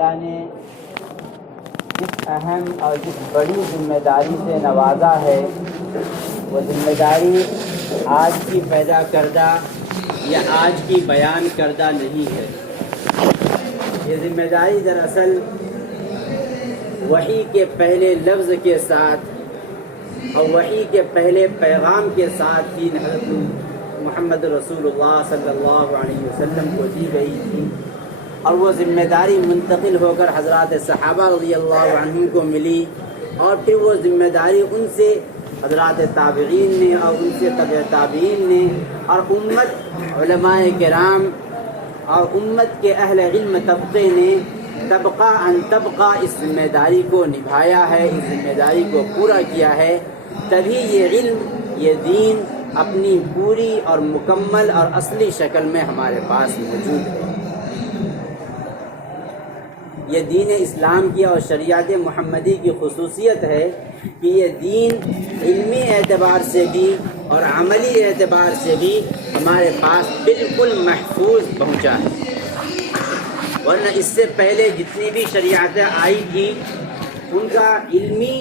تعالیٰ نے جس اہم اور جس بڑی ذمہ داری سے نوازا ہے وہ ذمہ داری آج کی پیدا کردہ یا آج کی بیان کردہ نہیں ہے۔ یہ ذمہ داری دراصل وحی کے پہلے لفظ کے ساتھ اور وحی کے پہلے پیغام کے ساتھ ہی حضرت محمد رسول اللہ صلی اللہ علیہ وسلم کو دی گئی تھی، اور وہ ذمہ داری منتقل ہو کر حضرات صحابہ رضی اللہ عنہم کو ملی، اور پھر وہ ذمہ داری ان سے حضرات تابعین نے اور ان سے تبع تابعین نے اور امت علماء کرام اور امت کے اہل علم طبقے نے طبقہ ان طبقہ اس ذمہ داری کو نبھایا ہے، اس ذمہ داری کو پورا کیا ہے۔ تبھی یہ علم، یہ دین اپنی پوری اور مکمل اور اصلی شکل میں ہمارے پاس موجود ہے۔ یہ دین اسلام کی اور شریعت محمدی کی خصوصیت ہے کہ یہ دین علمی اعتبار سے بھی اور عملی اعتبار سے بھی ہمارے پاس بالکل محفوظ پہنچا ہے، ورنہ اس سے پہلے جتنی بھی شریعتیں آئی تھیں ان کا علمی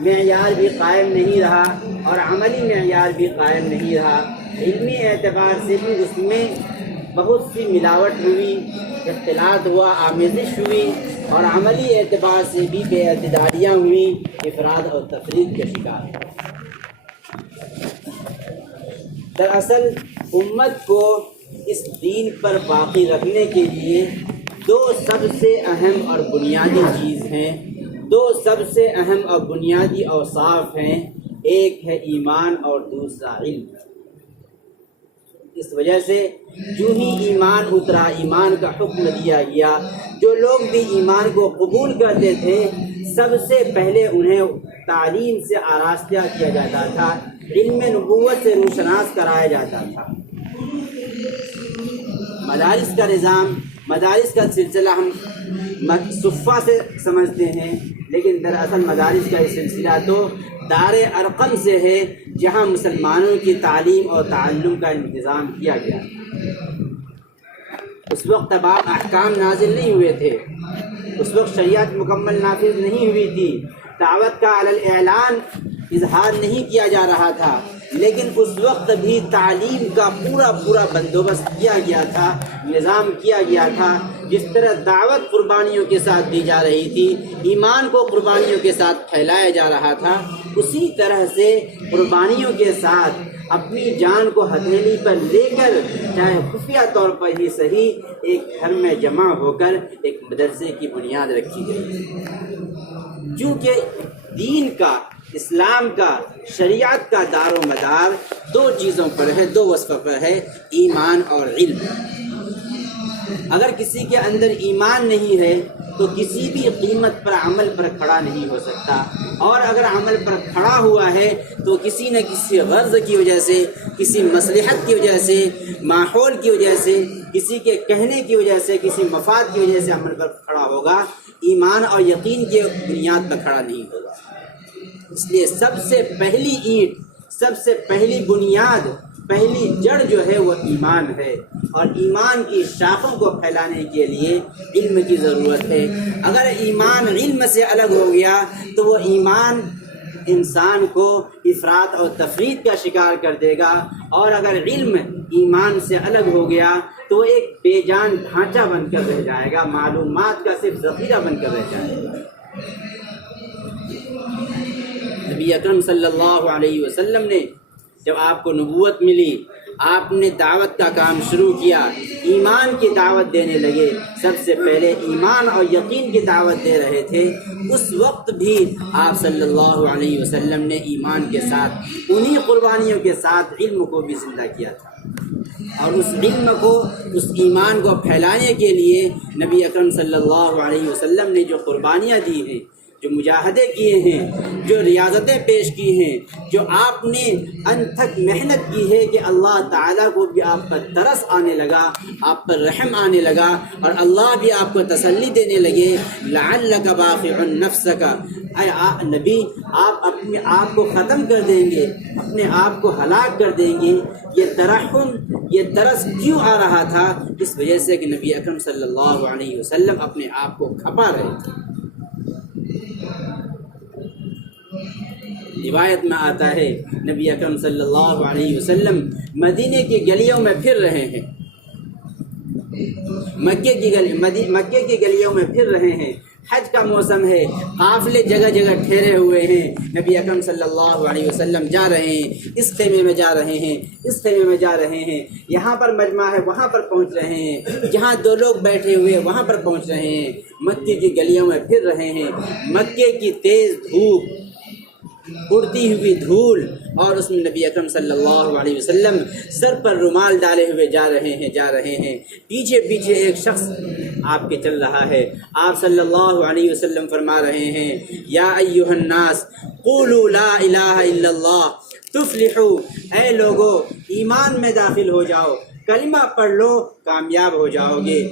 معیار بھی قائم نہیں رہا اور عملی معیار بھی قائم نہیں رہا۔ علمی اعتبار سے بھی اس میں بہت سی ملاوٹ ہوئی، اختلاط ہوا، آمیزش ہوئی، اور عملی اعتبار سے بھی بے اعتدالیاں ہوئیں، افراد اور تفرید کے شکار۔ دراصل امت کو اس دین پر باقی رکھنے کے لیے دو سب سے اہم اور بنیادی چیز ہیں، دو سب سے اہم اور بنیادی اوصاف ہیں، ایک ہے ایمان اور دوسرا علم۔ اس وجہ سے جو ہی ایمان اترا، ایمان کا حکم دیا گیا، جو لوگ بھی ایمان کو قبول کرتے تھے سب سے پہلے انہیں تعلیم سے آراستہ کیا جاتا تھا، علم نبوت سے روشناس کرایا جاتا تھا۔ مدارس کا نظام، مدارس کا سلسلہ ہم صفہ سے سمجھتے ہیں، لیکن دراصل مدارس کا یہ سلسلہ تو دار ارقم سے ہے، جہاں مسلمانوں کی تعلیم اور تعلم کا انتظام کیا گیا۔ اس وقت تمام احکام نازل نہیں ہوئے تھے، اس وقت شریعت مکمل نافذ نہیں ہوئی تھی، دعوت کا علی الاعلان اظہار نہیں کیا جا رہا تھا، لیکن اس وقت بھی تعلیم کا پورا بندوبست کیا گیا تھا، نظام کیا گیا تھا۔ جس طرح دعوت قربانیوں کے ساتھ دی جا رہی تھی، ایمان کو قربانیوں کے ساتھ پھیلایا جا رہا تھا، اسی طرح سے قربانیوں کے ساتھ اپنی جان کو ہتھیلی پر لے کر، چاہے خفیہ طور پر ہی صحیح، ایک گھر میں جمع ہو کر ایک مدرسے کی بنیاد رکھی گئی۔ چونکہ دین کا، اسلام کا، شریعت کا دار و مدار دو چیزوں پر ہے، دو وصف پر ہے، ایمان اور علم۔ اگر کسی کے اندر ایمان نہیں ہے تو کسی بھی قیمت پر عمل پر کھڑا نہیں ہو سکتا، اور اگر عمل پر کھڑا ہوا ہے تو کسی نہ کسی غرض کی وجہ سے، کسی مصلحت کی وجہ سے، ماحول کی وجہ سے، کسی کے کہنے کی وجہ سے، کسی مفاد کی وجہ سے عمل پر کھڑا ہوگا، ایمان اور یقین کے بنیاد پر کھڑا نہیں ہوگا۔ اس لیے سب سے پہلی اینٹ، سب سے پہلی بنیاد، پہلی جڑ جو ہے وہ ایمان ہے، اور ایمان کی شاخوں کو پھیلانے کے لیے علم کی ضرورت ہے۔ اگر ایمان علم سے الگ ہو گیا تو وہ ایمان انسان کو افراط اور تفرید کا شکار کر دے گا، اور اگر علم ایمان سے الگ ہو گیا تو وہ ایک بے جان ڈھانچہ بن کر رہ جائے گا، معلومات کا صرف ذخیرہ بن کر رہ جائے گا۔ نبی اکرم صلی اللہ علیہ وسلم نے جب آپ کو نبوت ملی، آپ نے دعوت کا کام شروع کیا، ایمان کی دعوت دینے لگے، سب سے پہلے ایمان اور یقین کی دعوت دے رہے تھے۔ اس وقت بھی آپ صلی اللہ علیہ وسلم نے ایمان کے ساتھ، انہی قربانیوں کے ساتھ علم کو بھی زندہ کیا تھا، اور اس علم کو، اس ایمان کو پھیلانے کے لیے نبی اکرم صلی اللہ علیہ وسلم نے جو قربانیاں دی ہیں، جو مجاہدے کیے ہیں، جو ریاضتیں پیش کی ہیں، جو آپ نے انتھک محنت کی ہے کہ اللہ تعالیٰ کو بھی آپ پر ترس آنے لگا، آپ پر رحم آنے لگا، اور اللہ بھی آپ کو تسلی دینے لگے، لعلک باخع نفسک، اے نبی آپ اپنے آپ کو ختم کر دیں گے، اپنے آپ کو ہلاک کر دیں گے۔ یہ ترحم، یہ ترس کیوں آ رہا تھا؟ اس وجہ سے کہ نبی اکرم صلی اللہ علیہ وسلم اپنے آپ کو کھپا رہے تھے۔ روایت میں آتا ہے نبی اکرم صلی اللہ علیہ وسلم مدینے کی گلیوں میں پھر رہے ہیں، مکے کی گلیوں میں پھر رہے ہیں، حج کا موسم ہے، قافلے جگہ جگہ ٹھہرے ہوئے ہیں، نبی اکرم صلی اللہ علیہ وسلم جا رہے ہیں، اس خیمے میں جا رہے ہیں، اس خیمے میں جا رہے ہیں، یہاں پر مجمع ہے وہاں پر پہنچ رہے ہیں، جہاں دو لوگ بیٹھے ہوئے وہاں پر پہنچ رہے ہیں، مکے کی گلیوں میں پھر رہے ہیں، مکے کی تیز دھوپ، اڑتی ہوئی دھول، اور اس میں نبی اکرم صلی اللہ علیہ وسلم سر پر رومال ڈالے ہوئے جا رہے ہیں، پیچھے پیچھے ایک شخص آپ کے چل رہا ہے۔ آپ صلی اللہ علیہ وسلم فرما رہے ہیں، یا ایھا الناس قولوا لا الہ الا اللہ تفلحوا، اے لوگو ایمان میں داخل ہو جاؤ، کلمہ پڑھ لو کامیاب ہو جاؤ گے۔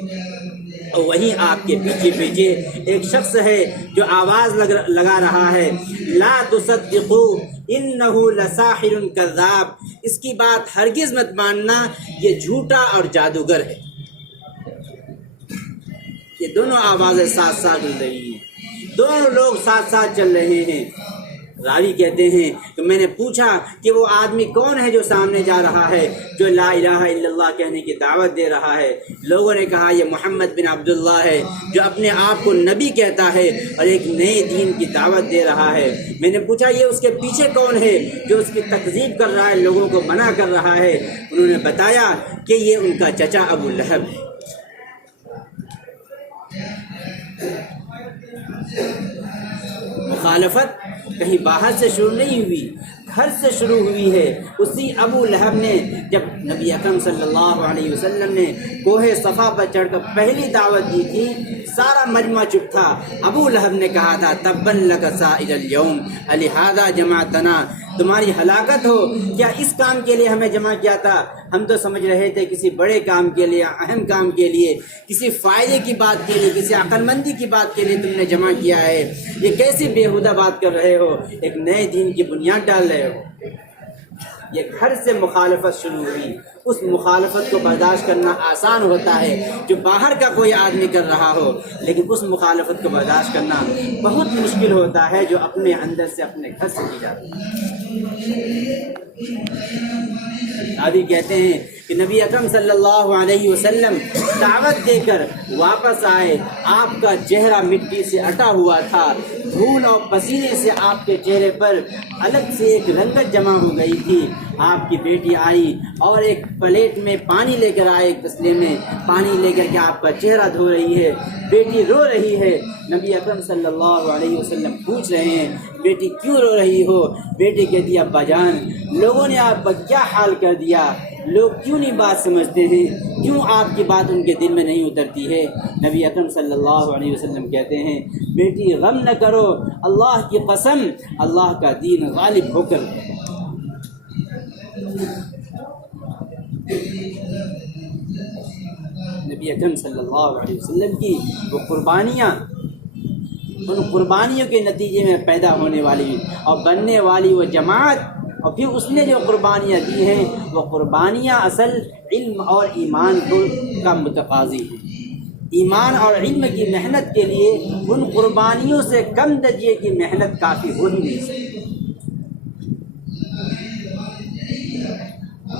اور وہیں آپ کے پیچھے پیچھے ایک شخص ہے جو آواز لگا رہا ہے، لا تصدقوا انہ لساحر کذاب، اس کی بات ہرگز مت ماننا، یہ جھوٹا اور جادوگر ہے۔ یہ دونوں آوازیں ساتھ ساتھ چل رہی ہیں، دونوں لوگ ساتھ ساتھ چل رہے ہیں۔ راوی کہتے ہیں کہ میں نے پوچھا کہ وہ آدمی کون ہے جو سامنے جا رہا ہے، جو لا الہ الا اللہ کہنے کی دعوت دے رہا ہے؟ لوگوں نے کہا یہ محمد بن عبداللہ ہے، جو اپنے آپ کو نبی کہتا ہے اور ایک نئے دین کی دعوت دے رہا ہے۔ میں نے پوچھا یہ اس کے پیچھے کون ہے جو اس کی تکذیب کر رہا ہے، لوگوں کو منع کر رہا ہے؟ انہوں نے بتایا کہ یہ ان کا چچا ابو لہب ہے۔ مخالفت کہیں باہر سے شروع نہیں ہوئی، گھر سے شروع ہوئی ہے۔ اسی ابو لہب نے جب نبی اکرم صلی اللہ علیہ وسلم نے کوہ صفا پر چڑھ کر پہلی دعوت دی تھی، سارا مجمع چپ تھا۔ ابو لہب نے کہا تھا تبا لک سائر اليوم الہذا جمعتنا، تمہاری ہلاکت ہو، کیا اس کام کے لیے ہمیں جمع کیا تھا؟ ہم تو سمجھ رہے تھے کسی بڑے کام کے لیے، اہم کام کے لیے، کسی فائدے کی بات کے لیے، کسی عقل مندی کی بات کے لیے تم نے جمع کیا ہے۔ یہ کیسی بےہودہ بات کر رہے ہو، ایک نئے دین کی بنیاد ڈال رہے ہو۔ یہ گھر سے مخالفت شروع ہوئی۔ اس مخالفت کو برداشت کرنا آسان ہوتا ہے جو باہر کا کوئی آدمی کر رہا ہو، لیکن اس مخالفت کو برداشت کرنا بہت مشکل ہوتا ہے جو اپنے اندر سے، اپنے گھر سے کی جاتی ہے۔ ابھی کہتے ہیں کہ نبی اکرم صلی اللہ علیہ وسلم دعوت دے کر واپس آئے، آپ کا چہرہ مٹی سے اٹا ہوا تھا، دھول اور پسینے سے آپ کے چہرے پر الگ سے ایک رنگت جمع ہو گئی تھی۔ آپ کی بیٹی آئی اور ایک پلیٹ میں پانی لے کر آئے، ایک تسلے میں پانی لے کر کے آپ کا چہرہ دھو رہی ہے، بیٹی رو رہی ہے۔ نبی اکرم صلی اللہ علیہ وسلم پوچھ رہے ہیں بیٹی کیوں رو رہی ہو؟ بیٹی کہتی ہے ابا جان لوگوں نے آپ کا کیا حال کر دیا، لوگ کیوں نہیں بات سمجھتے ہیں، کیوں آپ کی بات ان کے دل میں نہیں اترتی ہے؟ نبی اکرم صلی اللہ علیہ وسلم کہتے ہیں بیٹی غم نہ کرو، اللہ کی قسم اللہ کا دین غالب ہو کر نبی اکرم صلی اللہ علیہ وسلم کی وہ قربانیاں، ان قربانیوں کے نتیجے میں پیدا ہونے والی اور بننے والی وہ جماعت، اور پھر اس نے جو قربانیاں دی ہیں وہ قربانیاں اصل علم اور ایمان کا متقاضی ہیں۔ ایمان اور علم کی محنت کے لیے ان قربانیوں سے کم درجے کی محنت کافی ہو ہی نہیں سکتی۔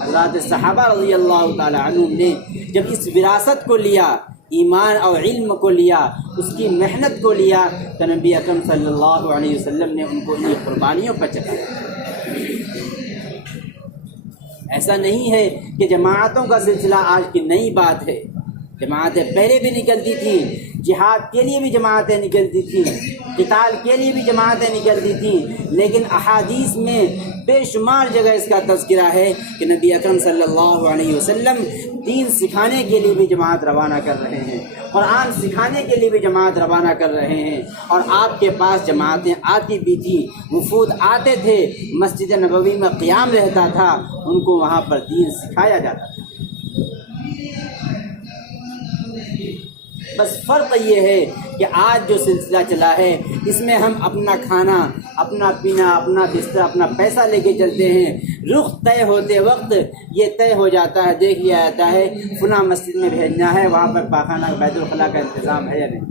حضرات صحابہ رضی اللہ تعالی عنہم نے جب اس وراثت کو لیا، ایمان اور علم کو لیا، اس کی محنت کو لیا، تو نبی اکرم صلی اللہ علیہ وسلم نے ان کو انہیں قربانیوں پر چڑھایا۔ ایسا نہیں ہے کہ جماعتوں کا سلسلہ آج کی نئی بات ہے، جماعتیں پہلے بھی نکلتی تھیں، جہاد کے لیے بھی جماعتیں نکلتی تھیں، قتال کے لیے بھی جماعتیں نکلتی تھیں، لیکن احادیث میں بے شمار جگہ اس کا تذکرہ ہے کہ نبی اکرم صلی اللہ علیہ وسلم دین سکھانے کے لیے بھی جماعت روانہ کر رہے ہیں، قرآن سکھانے کے لیے بھی جماعت روانہ کر رہے ہیں، اور آپ کے پاس جماعتیں آتی بھی تھیں، وفود آتے تھے، مسجد نبوی میں قیام رہتا تھا، ان کو وہاں پر دین سکھایا جاتا تھا۔ بس فرق یہ ہے کہ آج جو سلسلہ چلا ہے اس میں ہم اپنا کھانا، اپنا پینا، اپنا بستر، اپنا پیسہ لے کے چلتے ہیں، رخ طے ہوتے وقت یہ طے ہو جاتا ہے، دیکھ لیا جاتا ہے فلاں مسجد میں بھیجنا ہے، وہاں پر پاخانہ بیت الخلاء کا انتظام ہے یا نہیں،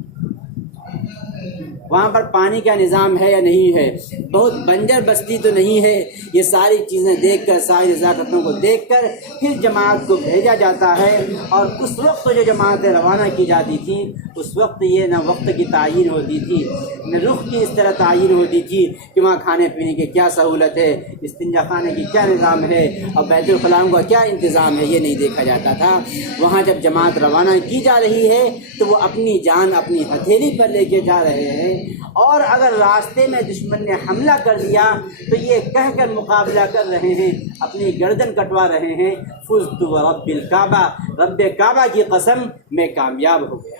وہاں پر پانی کا نظام ہے یا نہیں ہے، بہت بنجر بستی تو نہیں ہے۔ یہ ساری چیزیں دیکھ کر، ساری نزاکتوں کو دیکھ کر پھر جماعت کو بھیجا جاتا ہے۔ اور اس وقت جو جماعتیں روانہ کی جاتی تھیں اس وقت یہ نہ وقت کی تعین ہوتی تھی، نہ رخ کی اس طرح تعین ہوتی تھی کہ وہاں کھانے پینے کی کیا سہولت ہے، استنجا خانے کی کیا نظام ہے، اور بیت الخلاء کا کیا انتظام ہے، یہ نہیں دیکھا جاتا تھا۔ وہاں جب جماعت روانہ کی جا رہی ہے تو وہ اپنی جان اپنی ہتھیلی پر لے کے جا رہے ہیں، اور اگر راستے میں دشمن نے حملہ کر دیا تو یہ کہہ کر مقابلہ کر رہے ہیں، اپنی گردن کٹوا رہے ہیں، فزت ورب الکعبہ، رب کعبہ کی قسم میں کامیاب ہو گیا۔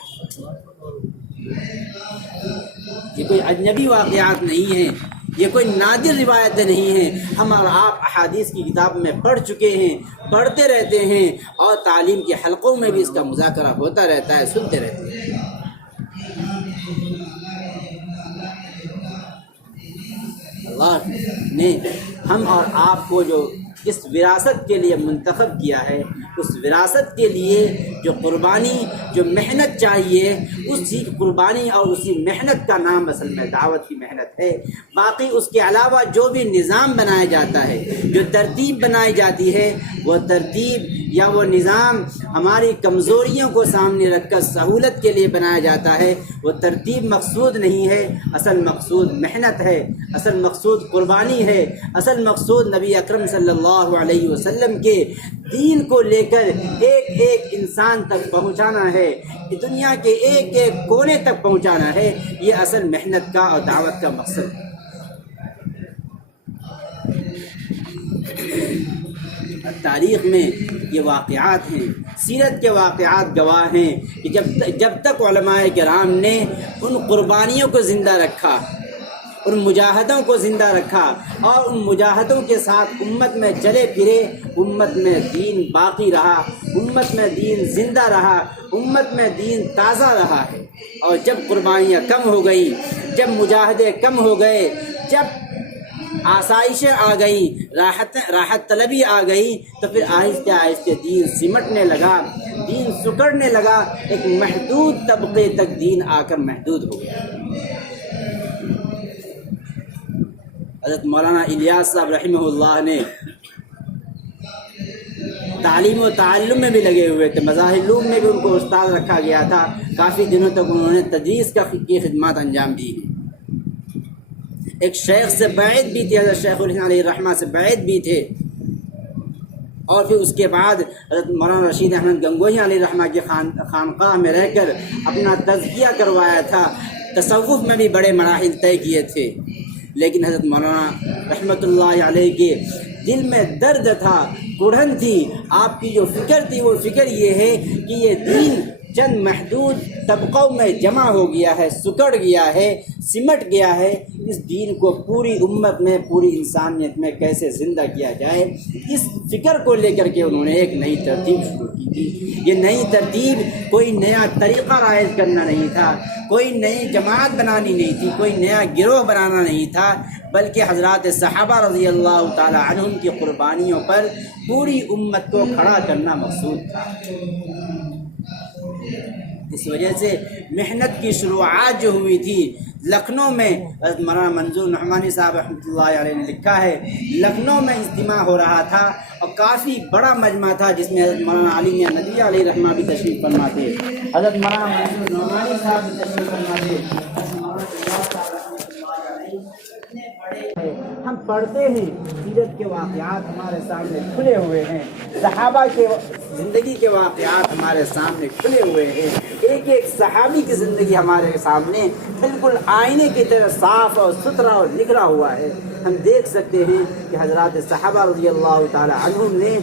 یہ کوئی اجنبی واقعات نہیں ہیں، یہ کوئی نادر روایتیں نہیں ہیں، ہم اور آپ احادیث کی کتاب میں پڑھ چکے ہیں، پڑھتے رہتے ہیں، اور تعلیم کے حلقوں میں بھی اس کا مذاکرہ ہوتا رہتا ہے، سنتے رہتے ہیں۔ اللہ نے ہم اور آپ کو جو اس وراثت کے لیے منتخب کیا ہے، اس وراثت کے لیے جو قربانی، جو محنت چاہیے، اسی قربانی اور اسی محنت کا نام اصل میں دعوت کی محنت ہے۔ باقی اس کے علاوہ جو بھی نظام بنایا جاتا ہے، جو ترتیب بنائی جاتی ہے، وہ ترتیب یا وہ نظام ہماری کمزوریوں کو سامنے رکھ کر سہولت کے لیے بنایا جاتا ہے، وہ ترتیب مقصود نہیں ہے، اصل مقصود محنت ہے، اصل مقصود قربانی ہے، اصل مقصود نبی اکرم صلی اللہ علیہ وسلم کے دین کو لے کر ایک ایک انسان تک پہنچانا ہے، دنیا کے ایک ایک کونے تک پہنچانا ہے، یہ اصل محنت کا اور دعوت کا مقصد ہے۔ تاریخ میں یہ واقعات ہیں، سیرت کے واقعات گواہ ہیں کہ جب تک علماء کرام نے ان قربانیوں کو زندہ رکھا، ان مجاہدوں کو زندہ رکھا، اور ان مجاہدوں کے ساتھ امت میں چلے پھرے، امت میں دین باقی رہا، امت میں دین زندہ رہا، امت میں دین تازہ رہا ہے۔ اور جب قربانیاں کم ہو گئی، جب مجاہدے کم ہو گئے، جب آسائشیں آ گئیں، راحت طلبی آ گئی، تو پھر آہستہ آہستہ دین سمٹنے لگا، دین سکڑنے لگا، ایک محدود طبقے تک دین آ کر محدود ہو گیا۔ حضرت مولانا الیاس صاحب رحمہ اللہ نے تعلیم و تعلم میں بھی لگے ہوئے تھے، مظاہر علوم میں بھی ان کو استاد رکھا گیا تھا، کافی دنوں تک انہوں نے تدریس کی خدمات انجام دی۔ ایک شیخ سے بیعت بھی تھی، حضرت شیخ الہند علیہ الرحمہ سے بیعت بھی تھے، اور پھر اس کے بعد حضرت مولانا رشید احمد گنگوہی علیہ الرحمہ کی خانقاہ میں رہ کر اپنا تزکیہ کروایا تھا، تصوف میں بھی بڑے مراحل طے کیے تھے۔ لیکن حضرت مولانا رحمۃ اللہ علیہ کے دل میں درد تھا، کڑھن تھی، آپ کی جو فکر تھی وہ فکر یہ ہے کہ یہ دین چند محدود طبقوں میں جمع ہو گیا ہے، سکڑ گیا ہے، سمٹ گیا ہے، اس دین کو پوری امت میں، پوری انسانیت میں کیسے زندہ کیا جائے، اس فکر کو لے کر کے انہوں نے ایک نئی ترتیب شروع کی تھی۔ یہ نئی ترتیب کوئی نیا طریقہ رائج کرنا نہیں تھا، کوئی نئی جماعت بنانی نہیں تھی، کوئی نیا گروہ بنانا نہیں تھا، بلکہ حضرات صحابہ رضی اللہ تعالی عنہم کی قربانیوں پر پوری امت کو کھڑا کرنا مقصود تھا۔ اس وجہ سے محنت کی شروعات جو ہوئی تھی لکھنؤ میں، حضرت مولانا منظور نعمانی صاحب رحمۃ اللہ علیہ نے لکھا ہے، لکھنؤ میں اجتماع ہو رہا تھا اور کافی بڑا مجمع تھا، جس میں حضرت مولانا علی میاں ندوی علیہ الرحمہ بھی تشریف فرما تھے، حضرت مولانا منظور نعمانی صاحب بھی تشریف فرما تھے، ہم پڑھتے ہیں سیرت کے واقعات ہمارے سامنے کھلے ہوئے ہیں، صحابہ کے زندگی کے واقعات ہمارے سامنے کھلے ہوئے ہیں، ایک ایک صحابی کی زندگی ہمارے سامنے بالکل آئینے کی طرح صاف اور ستھرا اور نکھرا ہوا ہے۔ ہم دیکھ سکتے ہیں کہ حضرات صحابہ رضی اللہ تعالی عنہم نے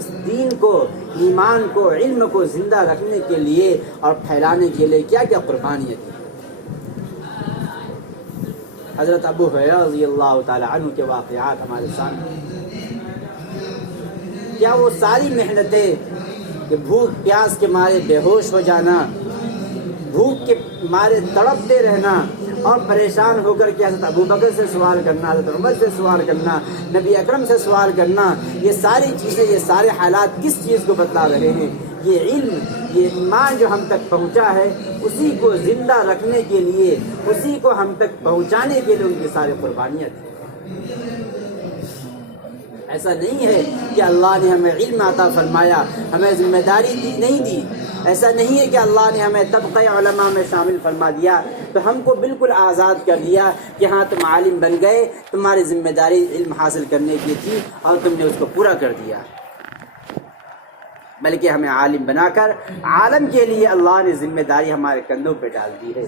اس دین کو، ایمان کو، علم کو زندہ رکھنے کے لیے اور پھیلانے کے لیے کیا کیا قربانیاں دی۔ حضرت ابو ہریرہ رضی اللہ تعالی عنہ کے واقعات ہمارے سامنے، کیا وہ ساری محنتیں کہ بھوک پیاس کے مارے بے ہوش ہو جانا، بھوک کے مارے تڑپتے رہنا اور پریشان ہو کر کے حضرت ابوبکر سے سوال کرنا، حضرت عمر سے سوال کرنا، نبی اکرم سے سوال کرنا، یہ ساری چیزیں، یہ سارے حالات کس چیز کو بتلا رہے ہیں؟ یہ علم، یہ ایمان جو ہم تک پہنچا ہے، اسی کو زندہ رکھنے کے لیے، اسی کو ہم تک پہنچانے کے لیے ان کی ساری قربانیاں تھیں۔ ایسا نہیں ہے کہ اللہ نے ہمیں علم عطا فرمایا، ہمیں ذمہ داری نہیں دی، ایسا نہیں ہے کہ اللہ نے ہمیں طبقہ علماء میں شامل فرما دیا تو ہم کو بالکل آزاد کر دیا کہ ہاں تم عالم بن گئے، تمہاری ذمہ داری علم حاصل کرنے کی تھی اور تم نے اس کو پورا کر دیا، بلکہ ہمیں عالم بنا کر عالم کے لیے اللہ نے ذمہ داری ہمارے کندھوں پہ ڈال دی ہے۔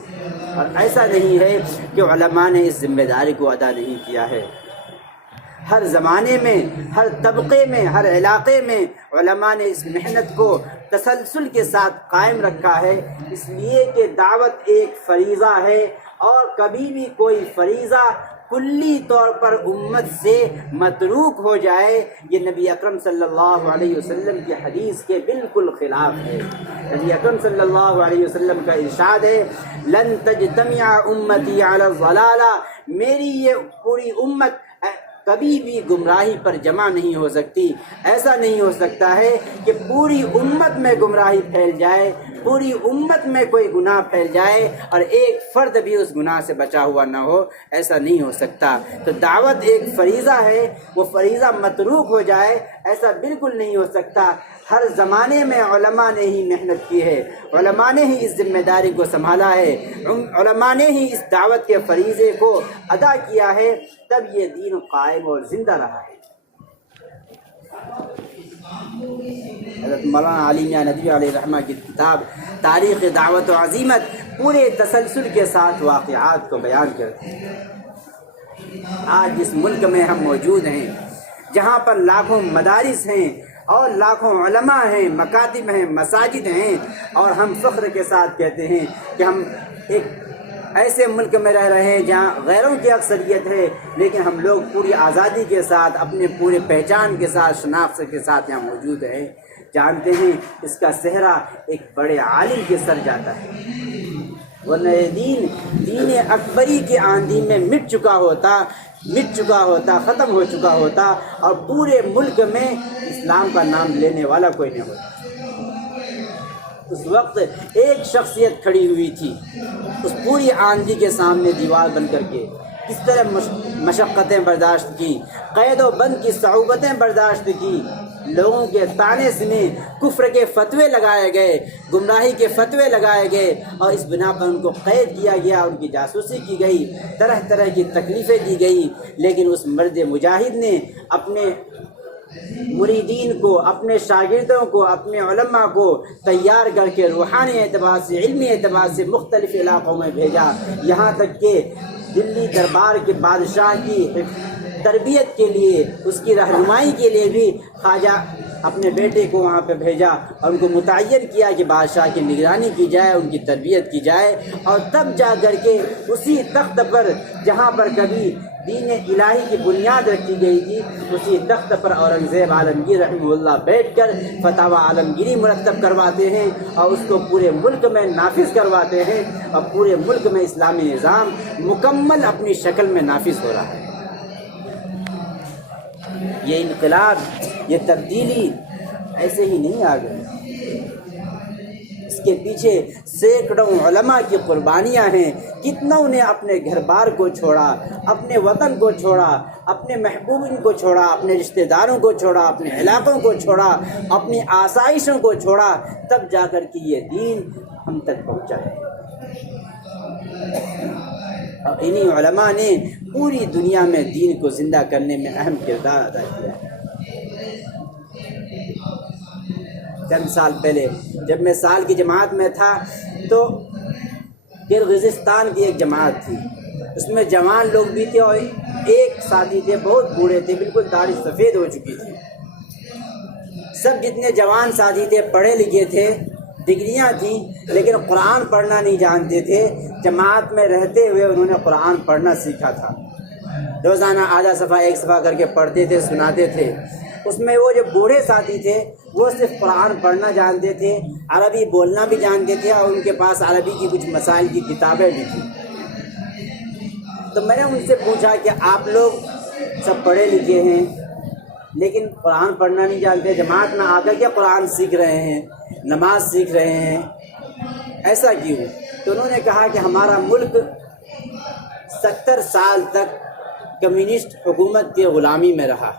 اور ایسا نہیں ہے کہ علماء نے اس ذمہ داری کو ادا نہیں کیا ہے، ہر زمانے میں، ہر طبقے میں، ہر علاقے میں علماء نے اس محنت کو تسلسل کے ساتھ قائم رکھا ہے، اس لیے کہ دعوت ایک فریضہ ہے اور کبھی بھی کوئی فریضہ کلی طور پر امت سے متروک ہو جائے یہ نبی اکرم صلی اللہ علیہ وسلم کی حدیث کے بالکل خلاف ہے۔ نبی اکرم صلی اللہ علیہ وسلم کا ارشاد ہے، لن تجتمع امتی علی الضلالہ، میری یہ پوری امت کبھی بھی گمراہی پر جمع نہیں ہو سکتی۔ ایسا نہیں ہو سکتا ہے کہ پوری امت میں گمراہی پھیل جائے، پوری امت میں کوئی گناہ پھیل جائے اور ایک فرد بھی اس گناہ سے بچا ہوا نہ ہو، ایسا نہیں ہو سکتا۔ تو دعوت ایک فریضہ ہے، وہ فریضہ متروک ہو جائے ایسا بالکل نہیں ہو سکتا۔ ہر زمانے میں علماء نے ہی محنت کی ہے، علماء نے ہی اس ذمہ داری کو سنبھالا ہے، علماء نے ہی اس دعوت کے فریضے کو ادا کیا ہے، تب یہ دین قائم اور زندہ رہا ہے۔ حضرت مولانا علی میاں ندوی علیہ رحمہ کی کتاب تاریخ دعوت و عزیمت پورے تسلسل کے ساتھ واقعات کو بیان کرتے ہیں۔ آج جس ملک میں ہم موجود ہیں، جہاں پر لاکھوں مدارس ہیں اور لاکھوں علماء ہیں، مکاتب ہیں، مساجد ہیں، اور ہم فخر کے ساتھ کہتے ہیں کہ ہم ایک ایسے ملک میں رہ رہے ہیں جہاں غیروں کی اکثریت ہے، لیکن ہم لوگ پوری آزادی کے ساتھ، اپنے پورے پہچان کے ساتھ، شناخت کے ساتھ یہاں موجود ہیں، جانتے ہیں اس کا صحرا ایک بڑے عالم کے سر جاتا ہے، ورنہ یہ دین اکبری کے آندھی میں مٹ چکا ہوتا، ختم ہو چکا ہوتا اور پورے ملک میں اسلام کا نام لینے والا کوئی نہیں ہوتا۔ اس وقت ایک شخصیت کھڑی ہوئی تھی اس پوری آندھی کے سامنے دیوار بن کر کے، کس طرح مشقتیں برداشت کی، قید و بند کی صعوبتیں برداشت کی، لوگوں کے طعنے سنے، کفر کے فتوے لگائے گئے، گمراہی کے فتوے لگائے گئے اور اس بنا پر ان کو قید کیا گیا، ان کی جاسوسی کی گئی، طرح طرح کی تکلیفیں دی گئی، لیکن اس مرد مجاہد نے اپنے مریدین کو، اپنے شاگردوں کو، اپنے علماء کو تیار کر کے روحانی اعتبار سے، علمی اعتبار سے مختلف علاقوں میں بھیجا، یہاں تک کہ دلی دربار کے بادشاہ کی تربیت کے لیے، اس کی رہنمائی کے لیے بھی خواجہ اپنے بیٹے کو وہاں پہ بھیجا اور ان کو متعین کیا کہ بادشاہ کی نگرانی کی جائے، ان کی تربیت کی جائے، اور تب جا کر کے اسی تخت پر جہاں پر کبھی دین الہی کی بنیاد رکھی گئی تھی، اسی تخت پر اورنگزیب عالمگیر رحمہ اللہ بیٹھ کر فتاوی عالمگیری مرتب کرواتے ہیں اور اس کو پورے ملک میں نافذ کرواتے ہیں، اور پورے ملک میں اسلامی نظام مکمل اپنی شکل میں نافذ ہو رہا ہے۔ یہ انقلاب، یہ تبدیلی ایسے ہی نہیں آ گئی، اس کے پیچھے سینکڑوں علماء کی قربانیاں ہیں، کتنوں نے اپنے گھر بار کو چھوڑا، اپنے وطن کو چھوڑا، اپنے محبوبین کو چھوڑا، اپنے رشتہ داروں کو چھوڑا، اپنے علاقوں کو چھوڑا، اپنی آسائشوں کو چھوڑا، تب جا کر کے یہ دین ہم تک پہنچا ہے۔ اور انہی علماء نے پوری دنیا میں دین کو زندہ کرنے میں اہم کردار ادا کیا ہے۔ چند سال پہلے جب میں سال کی جماعت میں تھا تو کرغزستان کی ایک جماعت تھی، اس میں جوان لوگ بھی تھے اور ایک ساتھی تھے، بہت بوڑھے تھے، بالکل داڑھی سفید ہو چکی تھی، سب جتنے جوان ساتھی تھے پڑھے لکھے تھے، ڈگریاں تھیں، لیکن قرآن پڑھنا نہیں جانتے تھے۔ جماعت میں رہتے ہوئے انہوں نے قرآن پڑھنا سیکھا تھا، روزانہ آدھا صفحہ ایک صفحہ کر کے پڑھتے تھے، سناتے تھے۔ اس میں وہ جو بوڑھے ساتھی تھے وہ صرف قرآن پڑھنا جانتے تھے، عربی بولنا بھی جانتے تھے، اور ان کے پاس عربی کی کچھ مسائل کی کتابیں بھی تھیں۔ تو میں نے ان سے پوچھا کہ آپ لوگ سب پڑھے لکھے ہیں لیکن قرآن پڑھنا نہیں جانتے، جماعت میں آ کر کے قرآن سیکھ رہے ہیں، نماز سیکھ رہے ہیں، ایسا کیوں؟ تو انہوں نے کہا کہ ہمارا ملک 70 سال تک کمیونسٹ حکومت کی غلامی میں رہا۔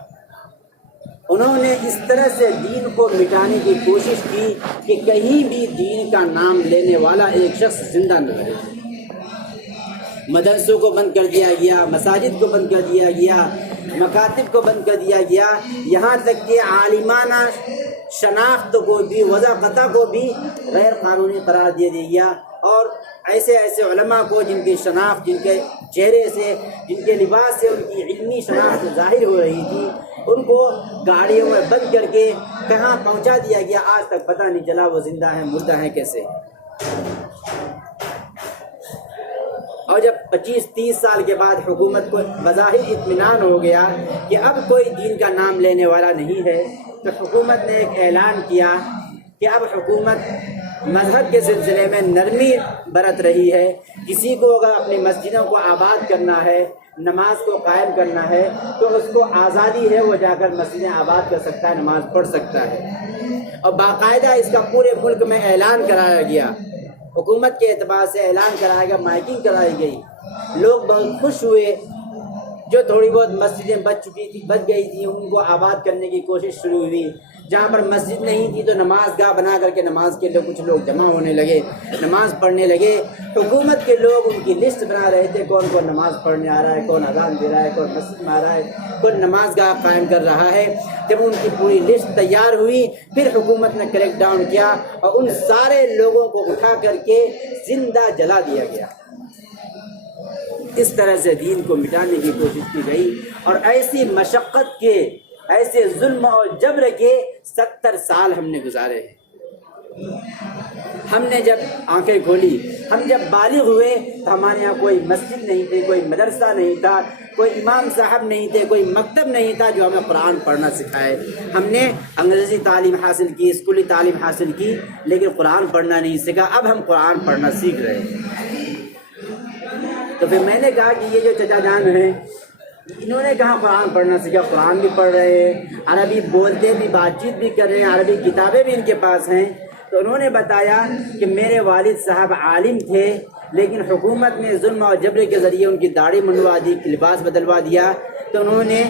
انہوں نے اس طرح سے دین کو مٹانے کی کوشش کی کہ کہیں بھی دین کا نام لینے والا ایک شخص زندہ نہ رہے۔ مدرسوں کو بند کر دیا گیا، مساجد کو بند کر دیا گیا، مکاتب کو بند کر دیا گیا، یہاں تک کہ عالمانہ شناخت کو بھی، وضاقتہ کو بھی غیر قانونی قرار دے دیا گیا، اور ایسے ایسے علماء کو جن کی شناخت، جن کے چہرے سے، جن کے لباس سے ان کی علمی شناخت ظاہر ہو رہی تھی، ان کو گاڑیوں میں بند کر کے کہاں پہنچا دیا گیا، آج تک پتہ نہیں چلا وہ زندہ ہیں مردہ ہیں کیسے۔ اور جب 25-30 سال کے بعد حکومت کو بظاہر اطمینان ہو گیا کہ اب کوئی دین کا نام لینے والا نہیں ہے، تو حکومت نے ایک اعلان کیا کہ اب حکومت مذہب کے سلسلے میں نرمی برت رہی ہے۔ کسی کو اگر اپنی مسجدوں کو آباد کرنا ہے، نماز کو قائم کرنا ہے، تو اس کو آزادی ہے، وہ جا کر مسجدیں آباد کر سکتا ہے، نماز پڑھ سکتا ہے۔ اور باقاعدہ اس کا پورے ملک میں اعلان کرایا گیا، حکومت کے اعتبار سے اعلان کرایا گیا، مائیکنگ کرائی گئی، لوگ بہت خوش ہوئے۔ جو تھوڑی بہت مسجدیں بچ گئی تھیں ان کو آباد کرنے کی کوشش شروع ہوئی۔ جہاں پر مسجد نہیں تھی تو نماز گاہ بنا کر کے نماز کے لیے کچھ لوگ جمع ہونے لگے، نماز پڑھنے لگے۔ حکومت کے لوگ ان کی لسٹ بنا رہے تھے، کون کون نماز پڑھنے آ رہا ہے، کون اذان دے رہا ہے، کون مسجد میں آ رہا ہے، کون نماز گاہ قائم کر رہا ہے۔ جب ان کی پوری لسٹ تیار ہوئی پھر حکومت نے کریک ڈاؤن کیا اور ان سارے لوگوں کو اٹھا کر کے زندہ جلا دیا گیا۔ اس طرح سے دین کو مٹانے کی کوشش کی گئی، اور ایسی مشقت کے، ایسے ظلم اور جبر کے 70 سال ہم نے گزارے ہیں۔ ہم نے جب آنکھیں کھولی، ہم جب بالغ ہوئے تو ہمارے یہاں کوئی مسجد نہیں تھی، کوئی مدرسہ نہیں تھا، کوئی امام صاحب نہیں تھے، کوئی مکتب نہیں تھا جو ہمیں قرآن پڑھنا سکھائے۔ ہم نے انگریزی تعلیم حاصل کی، اسکولی تعلیم حاصل کی، لیکن قرآن پڑھنا نہیں سیکھا۔ اب ہم قرآن پڑھنا سیکھ رہے ہیں۔ تو پھر میں نے کہا کہ یہ جو چچا جان ہیں انہوں نے کہا قرآن پڑھنا سیکھا، قرآن بھی پڑھ رہے ہیں، عربی بولتے بھی، بات چیت بھی کر رہے ہیں، عربی کتابیں بھی ان کے پاس ہیں۔ تو انہوں نے بتایا کہ میرے والد صاحب عالم تھے، لیکن حکومت نے ظلم اور جبر کے ذریعے ان کی داڑھی منڈوا دی، لباس بدلوا دیا، تو انہوں نے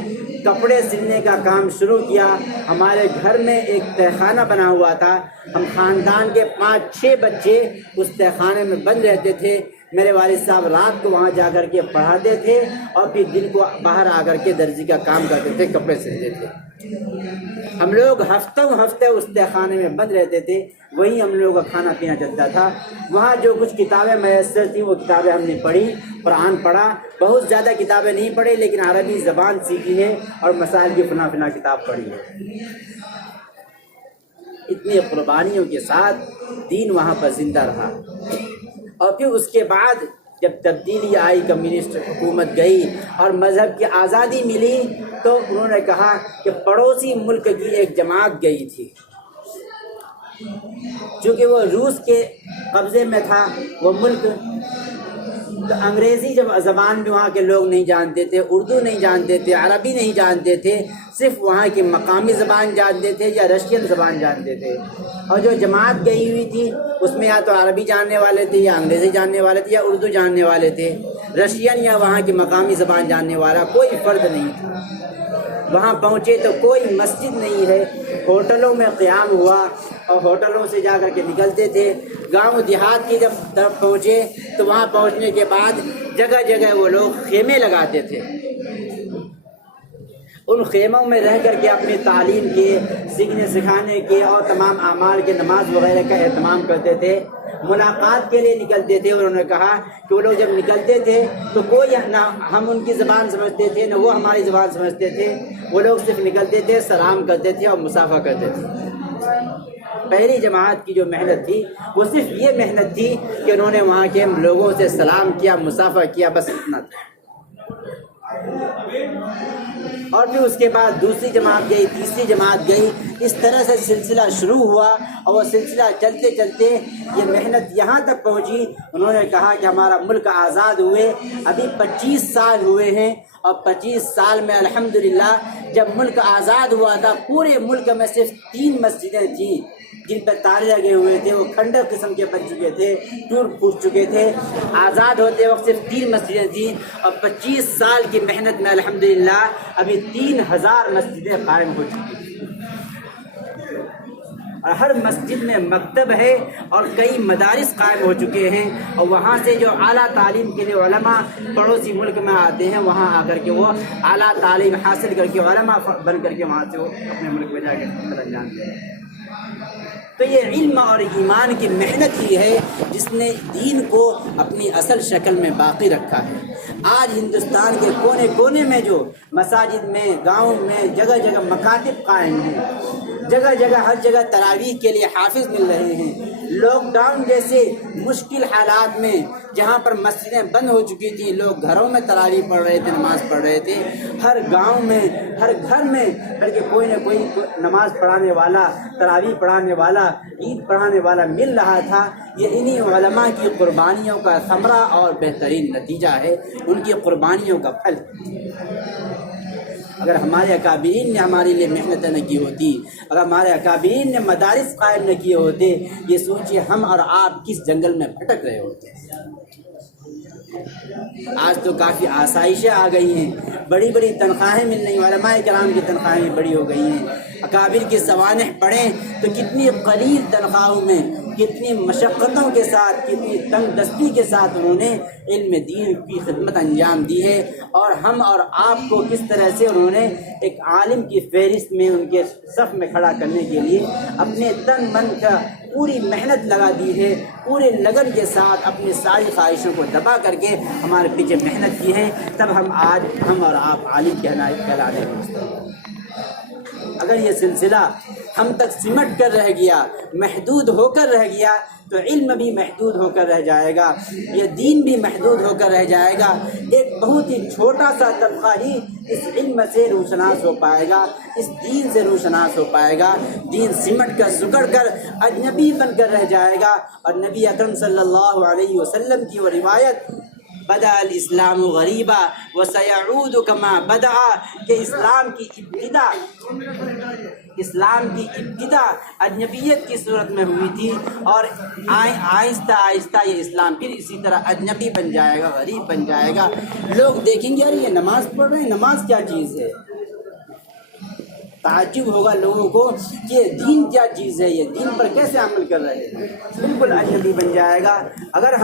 کپڑے سلنے کا کام شروع کیا۔ ہمارے گھر میں ایک تہخانہ بنا ہوا تھا، ہم خاندان کے 5-6 بچے اس تہخانے میں بند رہتے تھے۔ میرے والد صاحب رات کو وہاں جا کر کے پڑھاتے تھے اور پھر دن کو باہر آ کر کے درزی کا کام کرتے تھے، کپڑے سلتے تھے۔ ہم لوگ ہفتوں ہفتے اس تہخانے میں بند رہتے تھے، وہیں ہم لوگوں کا کھانا پینا چلتا تھا۔ وہاں جو کچھ کتابیں میسر تھیں وہ کتابیں ہم نے پڑھی، قرآن پڑھا۔ بہت زیادہ کتابیں نہیں پڑھی لیکن عربی زبان سیکھی ہے اور مسائل کی فنا کتاب پڑھی ہے۔ اتنی قربانیوں کے ساتھ دین وہاں پر زندہ رہا۔ اور پھر اس کے بعد جب تبدیلی آئی، کمیونسٹ حکومت گئی اور مذہب کی آزادی ملی، تو انہوں نے کہا کہ پڑوسی ملک کی ایک جماعت گئی تھی، چونکہ وہ روس کے قبضے میں تھا وہ ملک، تو انگریزی جب زبان بھی وہاں کے لوگ نہیں جانتے تھے، اردو نہیں جانتے تھے، عربی نہیں جانتے تھے، صرف وہاں کی مقامی زبان جانتے تھے یا رشین زبان جانتے تھے۔ اور جو جماعت گئی ہوئی تھی اس میں یا تو عربی جاننے والے تھے یا انگریزی جاننے والے تھے یا اردو جاننے والے تھے، رشین یا وہاں کی مقامی زبان جاننے والا کوئی فرد نہیں تھا۔ وہاں پہنچے تو کوئی مسجد نہیں ہے، ہوٹلوں میں قیام ہوا اور ہوٹلوں سے جا کر کے نکلتے تھے۔ گاؤں دیہات کی جب طرف پہنچے تو وہاں پہنچنے کے بعد جگہ جگہ وہ لوگ خیمے لگاتے تھے، ان خیموں میں رہ کر کے اپنی تعلیم کے، سیکھنے سکھانے کے اور تمام اعمال کے، نماز وغیرہ کا اہتمام کرتے تھے۔ ملاقات کے لیے نکلتے تھے. انہوں نے کہا کہ وہ لوگ جب نکلتے تھے تو کوئی نہ ہم ان کی زبان سمجھتے تھے نہ وہ ہماری زبان سمجھتے تھے. وہ لوگ صرف نکلتے تھے, سلام کرتے تھے اور مسافہ کرتے تھے. پہلی جماعت کی جو محنت تھی وہ صرف یہ محنت تھی کہ انہوں نے وہاں کے لوگوں سے سلام کیا, مسافہ کیا, بس اتنا تھا. اور پھر اس کے بعد دوسری جماعت گئی, تیسری جماعت گئی. اس طرح سے سلسلہ شروع ہوا اور وہ سلسلہ چلتے چلتے یہ محنت یہاں تک پہنچی. انہوں نے کہا کہ ہمارا ملک آزاد ہوئے ابھی 25 سال ہوئے ہیں, اور 25 سال میں الحمدللہ جب ملک آزاد ہوا تھا پورے ملک میں صرف 3 مسجدیں تھیں جن پر تالے لگے ہوئے تھے. وہ کھنڈر قسم کے بن چکے تھے, ٹوٹ پھوٹ چکے تھے. آزاد ہوتے وقت صرف 3 مسجدیں تھیں, اور 25 سال کی محنت میں الحمدللہ ابھی 3000 مسجدیں قائم ہو چکی ہیں. اور ہر مسجد میں مکتب ہے اور کئی مدارس قائم ہو چکے ہیں. اور وہاں سے جو اعلیٰ تعلیم کے لیے علماء پڑوسی ملک میں آتے ہیں, وہاں آ کر کے وہ اعلیٰ تعلیم حاصل کر کے علماء بن کر کے وہاں سے وہ اپنے ملک میں جا کے سر جانتے ہیں. تو یہ علم اور ایمان کی محنت ہی ہے جس نے دین کو اپنی اصل شکل میں باقی رکھا ہے. آج ہندوستان کے کونے کونے میں جو مساجد میں, گاؤں میں جگہ جگہ مکاتب قائم ہیں, جگہ جگہ ہر جگہ تراویح کے لیے حافظ مل رہے ہیں. لاک ڈاؤن جیسے مشکل حالات میں جہاں پر مسجدیں بند ہو چکی تھیں, لوگ گھروں میں تراویح پڑھ رہے تھے, نماز پڑھ رہے تھے. ہر گاؤں میں, ہر گھر میں بلکہ کوئی نہ کوئی نماز پڑھانے والا, تراویح پڑھانے والا, عید پڑھانے والا مل رہا تھا. یہ انہی علماء کی قربانیوں کا ثمرہ اور بہترین نتیجہ ہے, ان کی قربانیوں کا پھل. اگر ہمارے اکابرین نے ہمارے لیے محنت نہ کی ہوتی, اگر ہمارے اکابرین نے مدارس قائم نہ کیے ہوتے, یہ سوچیے ہم اور آپ کس جنگل میں بھٹک رہے ہوتے. آج تو کافی آسائشیں آ گئی ہیں, بڑی بڑی تنخواہیں مل رہی ہیں, علماء کرام کی تنخواہیں بھی بڑی ہو گئی ہیں. اکابر کے سوانح پڑھیں تو کتنی قلیل تنخواہوں میں, کتنی مشقتوں کے ساتھ, کتنی تنگ دستی کے ساتھ انہوں نے علم دین کی خدمت انجام دی ہے. اور ہم اور آپ کو کس طرح سے انہوں نے ایک عالم کی فہرست میں ان کے صف میں کھڑا کرنے کے لیے اپنے تن من کا پوری محنت لگا دی ہے, پورے لگن کے ساتھ اپنی ساری خواہشوں کو دبا کر کے ہمارے پیچھے محنت کی ہے. تب ہم اور آپ عالم کہلانے ہیں. اگر یہ سلسلہ ہم تک سمٹ کر رہ گیا, محدود ہو کر رہ گیا, تو علم بھی محدود ہو کر رہ جائے گا, یہ دین بھی محدود ہو کر رہ جائے گا. ایک بہت ہی چھوٹا سا طبقہ ہی اس علم سے روشناس ہو پائے گا, اس دین سے روشناس ہو پائے گا. دین سمٹ کر سکڑ کر اجنبی بن کر رہ جائے گا. اور نبی اکرم صلی اللہ علیہ وسلم کی وہ روایت بدأ الاسلام غریبا وسيعود كما بدأ, کہ اسلام کی ابتدا اجنبیت کی صورت میں ہوئی تھی, اور آہستہ آہستہ یہ اسلام پھر اسی طرح اجنبی بن جائے گا, غریب بن جائے گا. لوگ دیکھیں گے یار یہ نماز پڑھ رہے ہیں, نماز کیا چیز ہے. تعجب ہوگا لوگوں کو کہ یہ دین کیا چیز ہے, یہ دین پر کیسے عمل کر رہے ہیں. بالکل اجنبی بن جائے گا. اگر ہم